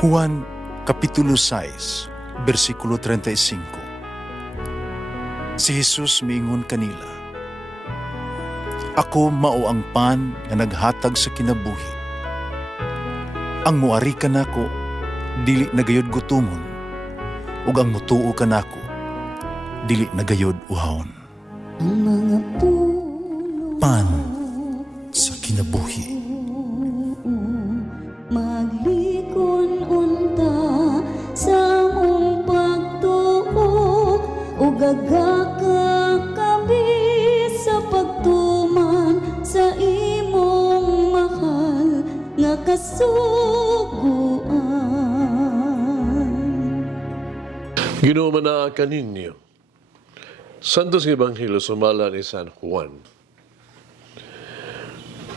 Juan Kapitulo 6, versikulo 35. Si Jesus miingon kanila, "Ako mao ang pan nga naghatag sa kinabuhi. Ang muari kanako dili nagayod gutumon, ug ang mutuo kanako dili nagayod uhawon." Ang mga puno Pan sa kinabuhi. maglikon unta sa mong pagtuo ug gagakabi sa pagtuman sa imong mahal nga kasuguan. Ginoo manaakan ninyo. Santos ng Ebanghelyo sumala ni San Juan.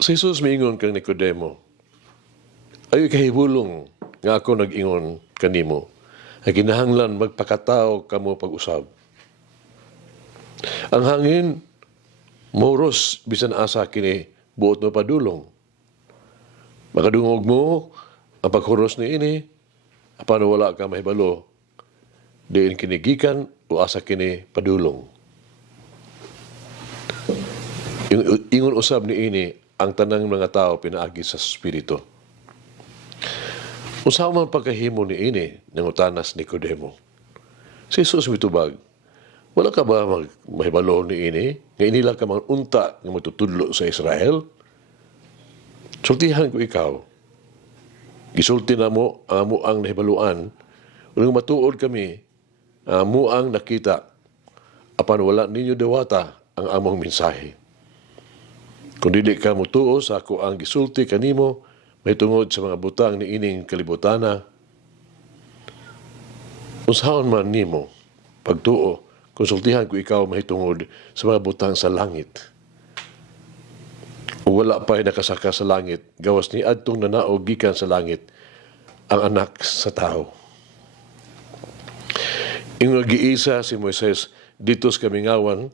Si Jesus miingon kang Nicodemo, "Ayo'y kahibulong nga ako nag-ingon kanimo, ay kinahanglan magpakatao kamo pag-usab. Ang hangin, moros bisan asa kini buot mo padulong. Makadungog mo ang paghuros ni ini, apan wala ka mahibalo, diin kinigikan o asa kini padulong. Ingon usab ni ini ang tanang mga tao pinaagi sa Espiritu. Usaw man pagkahimo ni ini nangutanas ni Nicodemo. Si Jesus mitubag, wala ka ba mahibalo ni ini? Nga inila ka mga unta nga matutudlo sa Israel? Sultihan ko ikaw. Gisulti na mo ang amuang nahibaluan, unang matuod kami, ang amuang nakita, apan wala ninyo dawata ang among mensahe. Kung dili ka mutuo sa ako ang gisulti kanimo, may tungod sa mga butang ni ining kalibutana, unsahon man nimo, pagtuo, konsultihan ko ikaw mahitungod sa mga butang sa langit. O wala pa'y nakasaka sa langit, gawas ni adtong nanaog gikan sa langit, ang anak sa tao. Ingon giisa si Moises dito sa kamingawan,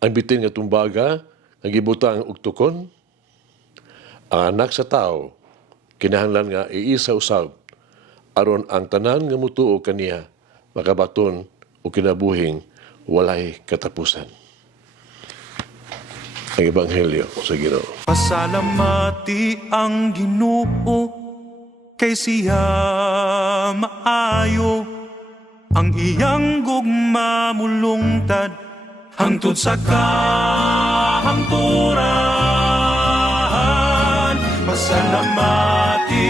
ang bitin nga tumbaga, ang gibutang og tukon, ang anak sa tao, kinahanglan nga iisa usab, aron ang tanan nga mutuo kaniya, makabaton o kinabuhing walay katapusan. Ang Ebanghelyo sa Ginoo. Pasalamati ang Ginoo, kay siya maayo, ang iyang gugma mulungtad, hangtod sa kahangturan. Pasalamati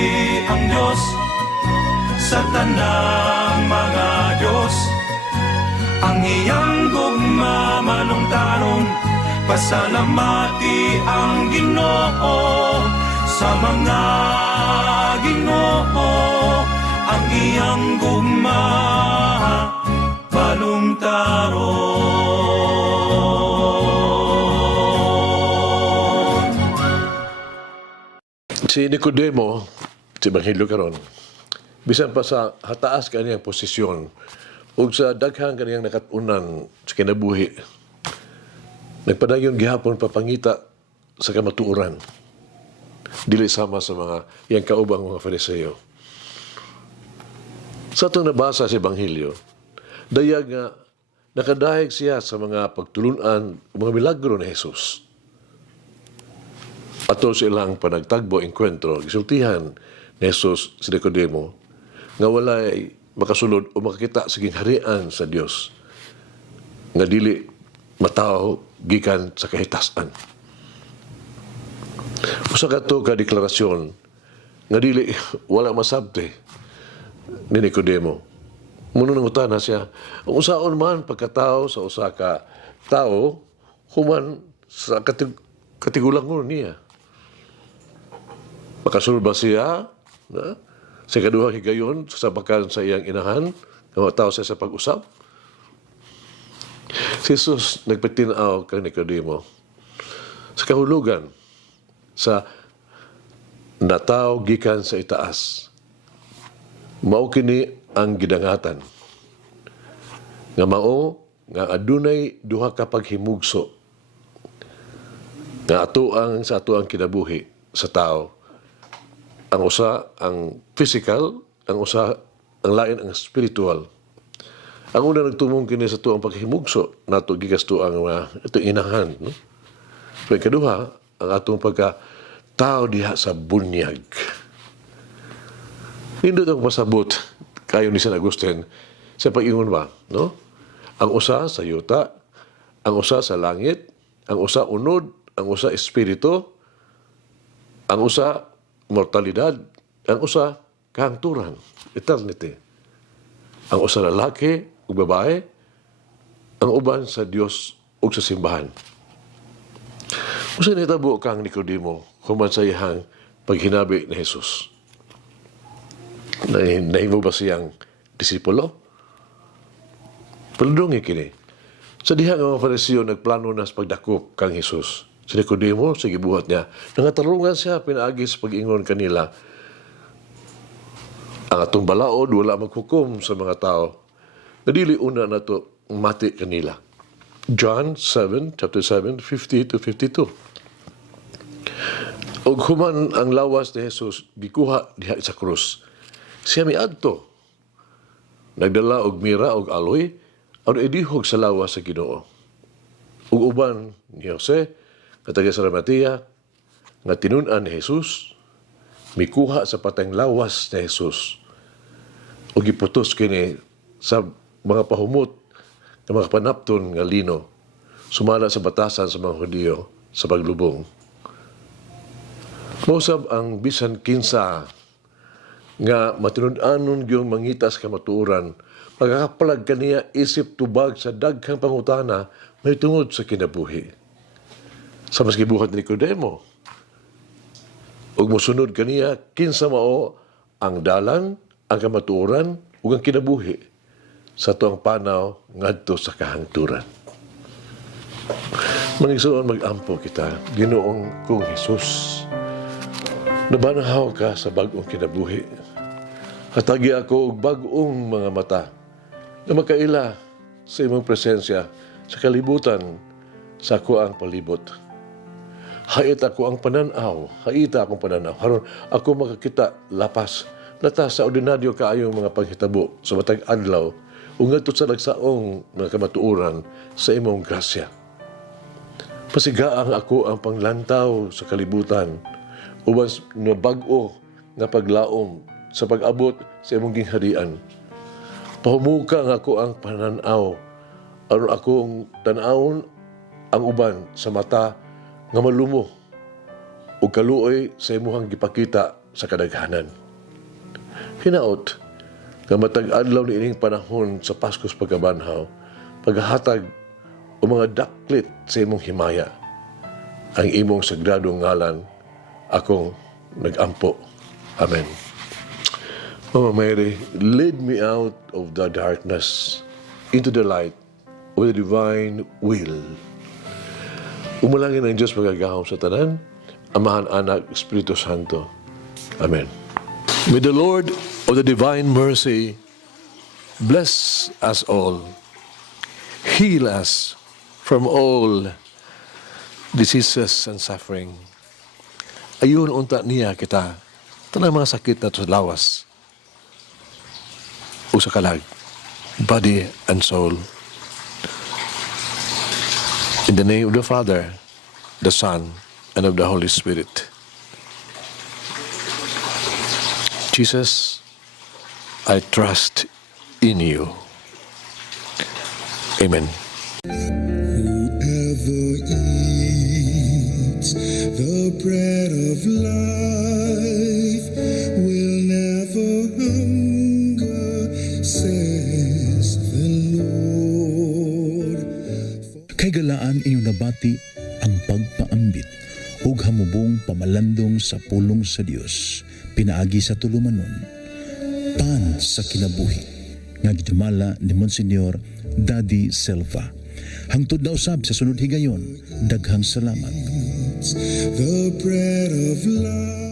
ang Diyos sa tanang mga Diyos, ang iyang gugma malungtaron. Pasalamati ang Ginoo sa mga Ginoo, ang iyang gugma balungtaron. Si Nicodemo, si Ebanghelyo karon, bisan pa sa hataas kaniyang posisyon ug sa daghang kaniyang nakatunan sa kinabuhi, nagpadayon gihapon papangita sa kamatuoran, dili sama sa mga iyang kaubang mga Fariseo. Sa atong nabasa sa Ebanghelyo, dayag nga nakadahig siya sa mga pagtulunan, mga milagro ni Jesus. Ato silang panagtagbo, enkwentro, gisultihan ni Jesus si Nicodemo nga walay makasulod o makakita sa gingharian sa Dios nga dili mataw gikan sa kahitasan. Usa kadto ka deklarasyon nga dili wala masabte ni Nicodemo. Muna nangutana siya, ang usaon man pagkatao sa usa ka tao human sa katigulangon niya. Makasulod ba siya na sa kaduha higayon sa sabakan sa iyang inahan nga mataw siya sa pag-usap? Si Jesus nagpatinaw kang Nicodemo sa kahulugan sa nataw gikan sa itaas. Mao kini ang gidangatan nga mao nga adunay duha ka paghimugso nga ato ang sa ato ang kinabuhi sa tao. Ang usa ang physical ang usa ang lain ang spiritual. Ang una nagtumong kini sa tuang paghimugso nato gikas tuang ito inahan, no? Pero kaduha ang atong pagka tao diha sa bunyag. Hindi ito pasabot kayo ni San Agustin sa pag-ingon ba, no? Ang usa sa yuta, ang usa sa langit, ang usa unod, ang usa espiritu, ang usa mortalidad, ang usa kahangturan, eternity. Ang usa lalaki ug babae, ang uban sa Dios ug sa simbahan. Usa nitabo kang Nicodemo human sa iyang paghinabi ni Jesus. Nahimo ba siyang disipulo? Paludungi kini. Sa diha nga mga Pariseo nagplano na sa pagdakop kang Jesus. Si Nicodemo, sa gibuhat niya, nangatarungan siya pinaagi sa pag-ingon kanila. Ang atong balaod, wala maghukom sa mga tao. Nadili una na to mati kanila. John 7, chapter 7, 50 to 52. Og human ang lawas ni Jesus, gikuha diha sa krus. Siya miadto. Nagdala og mira og aloy, ang idihog sa lawas sa Ginoo. Ug uban ni Jose, katagay sa Arimatea, nga tinun-an ni Jesus, mikuha sa patang lawas ni Jesus. O giputos kini sa mga pahumot ng mga panapton nga lino, sumala sa batasan sa mga Hudiyo sa paglubong. Mausab ang bisan kinsa nga matinud-anon gyung mangitas ka matuoran, pagkakapalag kaniya isip tubag sa daghang pangutana may tungod sa kinabuhi. Sa mas gibuhat ni Nicodemo, ug mosunod kaniya kinsa mao ang dalan, ang kamatuoran ug ang kinabuhi sa tuang panaw ngadto sa kahangturan. Mangigsuon mag-ampo kita, Ginoong kong Jesus. Nabanahaw ka sa bag-ong kinabuhi. Hatagi ako og bag-ong mga mata na makaila sa imong presensya sa kalibutan sa ako ang palibot. Hait ako ang pananaw, haita akong pananaw. Haron ako makakita lapas, latas sa ordinaryo kaayong mga panghitabo sa matag adlaw ug ngadto sa nagsaong mga kamatuoran sa imong grasya. Pasigaang ako ang panglantaw sa kalibutan uban na bag-o nga paglaom sa pag-abot sa imong gingharian. Pahumuka nga ako ang pananaw aron akong tan-awon ang uban sa mata nga malumo ug kaluoy sa imong gipakita sa kadaghanan. Hinaot nga matag adlaw niining panahon sa Paskos pagkabanhaw, paghatag o mga daklit sa imong himaya, ang imong sagradong ngalan akong nag-ampo. Amen. Mama Mary, lead me out of the darkness into the light of the divine will. Umalangin ang Diyos magagahom sa tanan, Amahan, Anak, Espiritu Santo. Amen. May the Lord of the divine mercy bless us all, heal us from all diseases and suffering. Ayun unta niya kita, tanang mga sakit na sa lawas, o sa kalag, body and soul. In the name of the Father, the Son, and of the Holy Spirit. Jesus, I trust in you. Amen. Whoever eats the bread of life will never hunger, says the Lord. Kay galaan inyong nabati ang pagpaambit ug hamubong pamalandong sa pulong sa Dios pinaagi sa tulumanon pan sa kinabuhi nga gidumala ni Monsignor Daddy Silva. Hangtod na usab sa sunod higayon, daghang salamat. The bread of life.